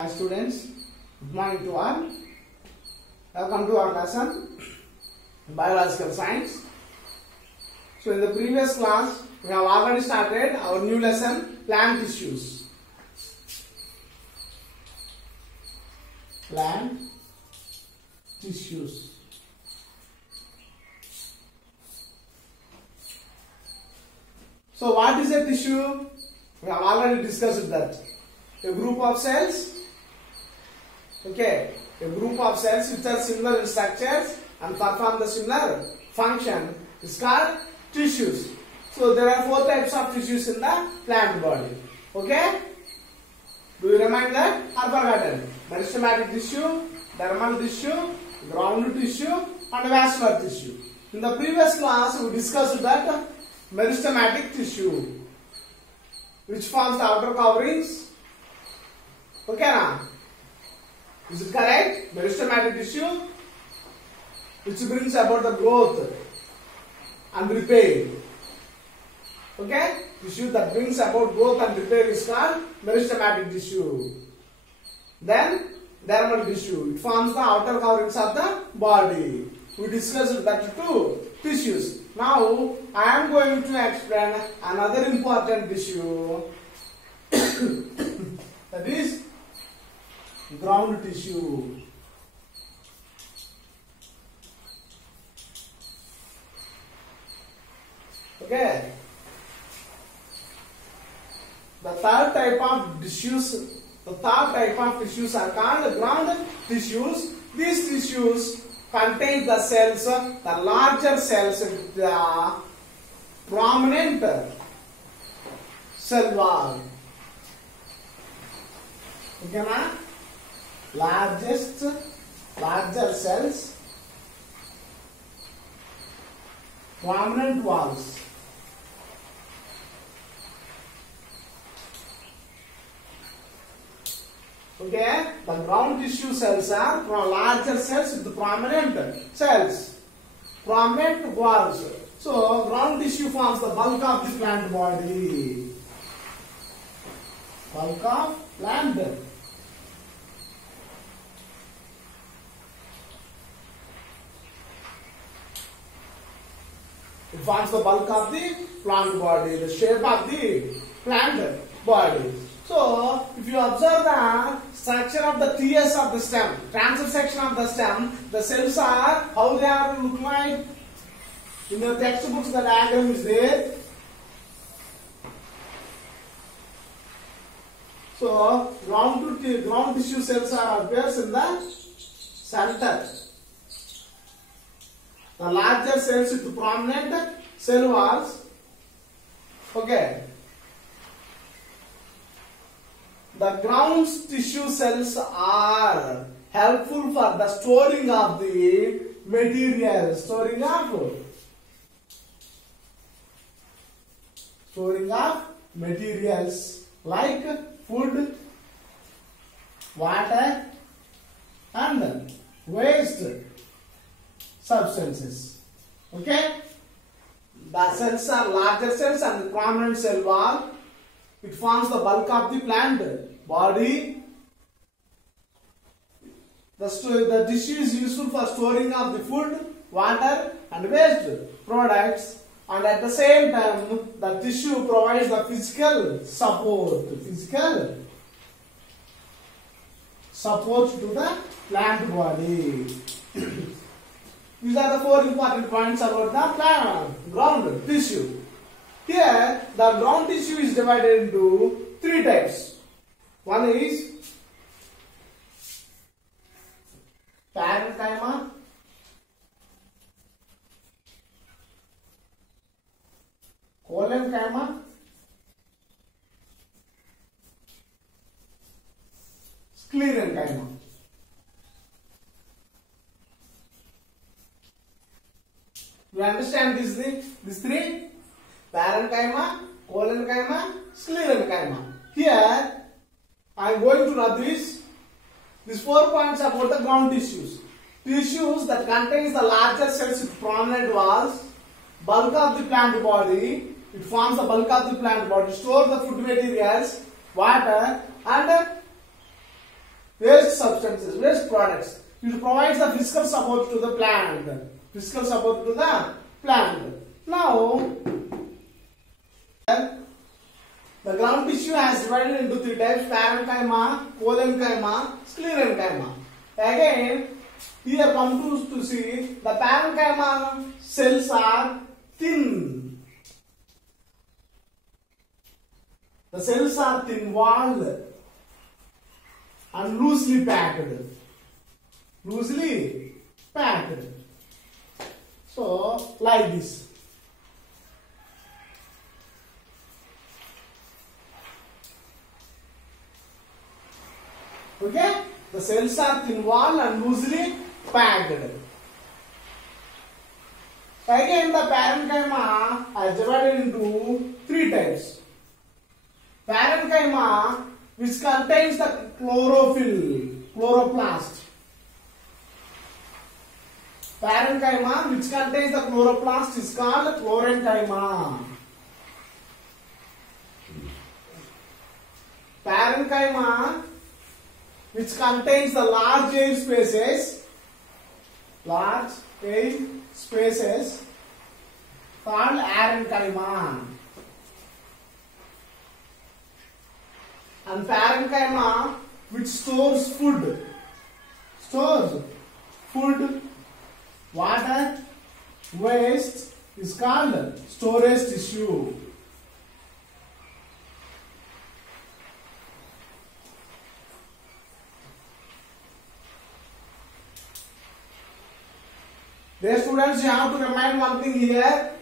Hi students, good morning to all. Welcome to our lesson, Biological Science. So in the previous class, we have already started our new lesson, Plant Tissues. Plant Tissues. So what is a tissue? We have already discussed that. A group of cells. Okay, a group of cells which are similar in structures and perform the similar function is called tissues. So there are 4 types of tissues in the plant body. Okay? Do you remember that or forgotten? Meristematic tissue, dermal tissue, ground tissue and vascular tissue. In the previous class we discussed that meristematic tissue which forms the outer coverings. Okay now? Is it correct? Meristematic tissue which brings about the growth and repair. Okay? Tissue that brings about growth and repair is called meristematic tissue. Then dermal tissue. It forms the outer coverings of the body. We discussed that 2 tissues. Now I am going to explain another important tissue that is ground tissue. Okay. The third type of tissues are called ground tissues. These tissues contain the cells, the larger cells with the prominent cell wall. Okay, na? Larger cells, prominent walls. Okay, the ground tissue cells are larger cells with prominent cells, prominent walls. So, ground tissue forms the bulk of the plant body. Bulk of plant. It forms the bulk of the plant body, the shape of the plant body. So, if you observe the structure of the TS of the stem, transverse section of the stem, the cells are, how they are look like? In your textbooks the diagram is there. So, ground tissue cells are appears in the center. The larger cells with prominent cell walls. Okay. The ground tissue cells are helpful for the storing of the material. Storing of materials like food, water and waste substances. Okay? The cells are larger cells and the prominent cell wall. It forms the bulk of the plant body. The tissue is useful for storing of the food, water and waste products, and at the same time the tissue provides the physical support. To the plant body. These are the 4 important points about the plant ground tissue. Here, the ground tissue is divided into 3 types. One is parenchyma, collenchyma, sclerenchyma. You understand these 3? Parenchyma, collenchyma, sclerenchyma. Here, I am going to know these 4 points about the ground tissues. Tissues that contains the larger cells with prominent walls, bulk of the plant body. It forms the bulk of the plant body. Store the food materials, water and substances, waste products. It provides the physical support to the plant. Physical support to the plant. Now, the ground tissue has divided into three types: parenchyma, collenchyma, sclerenchyma. Again, here come to see the parenchyma cells are thin. The cells are thin-walled and loosely packed. Loosely packed. So, like this. Okay? The cells are thin-walled and loosely packed. Again, the parenchyma are divided into three types. Parenchyma, which contains the chlorophyll, chloroplast. Parenchyma, which contains the chloroplast, is called chlorenchyma. Parenchyma, which contains the large air spaces, called arenchyma. And parenchyma, which stores food, water, waste, is called storage tissue. Dear students, you have to remind one thing here.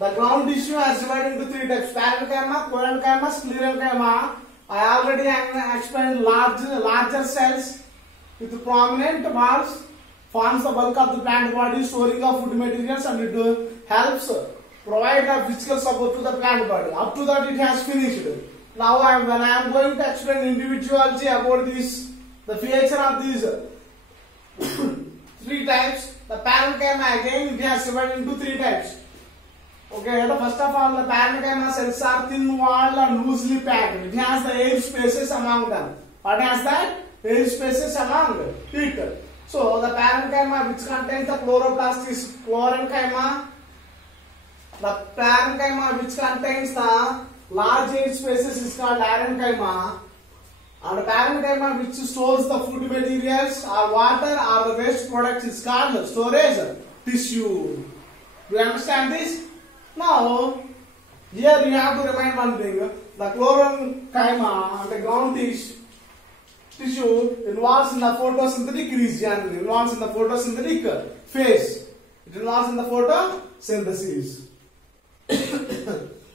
The ground tissue is divided into three types: parenchyma, collenchyma, sclerenchyma. I already explained larger cells with prominent walls forms the bulk of the plant body, storing of food materials, and it helps provide a physical support to the plant body. Up to that it has finished. Now when I am going to explain individually about this, the feature of these three types, the parenchyma again it has divided into three types. Okay, first of all, the parenchyma cells are thin-walled and loosely packed. It has the air spaces among them. What has that? Air spaces among it. So, the parenchyma which contains the chloroplast is chlorenchyma. The parenchyma which contains the large air spaces is called arenchyma. And the parenchyma which stores the food materials or water or the waste products is called storage tissue. Do you understand this? Now, here you have to remind one thing. The chlorenchyma and the ground tissue involves in the photosynthetic region, involves in the photosynthetic phase. It involves in the photosynthesis.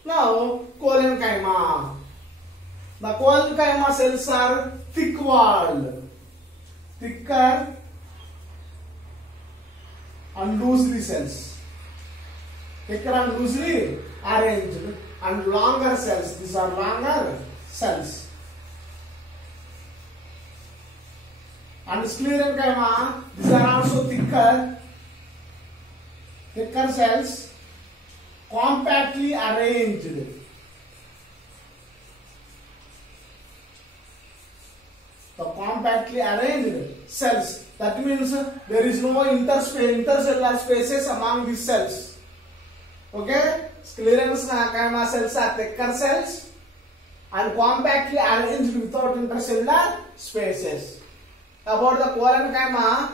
Now, collenchyma. The collenchyma cells are thick-walled, thicker and loosely cells. Thicker and loosely arranged, and longer cells. These are longer cells. And sclerenchyma, these are also thicker cells, compactly arranged. The compactly arranged cells. That means there is no intercellular spaces among these cells. Okay, sclerenchyma cells are thicker cells and compactly arranged without intercellular spaces. About the collenchyma,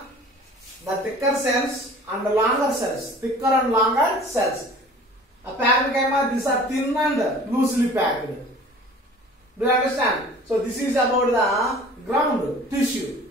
the thicker cells and the longer cells, thicker and longer cells. A parenchyma, these are thin and loosely packed. Do you understand? So this is about the ground tissue.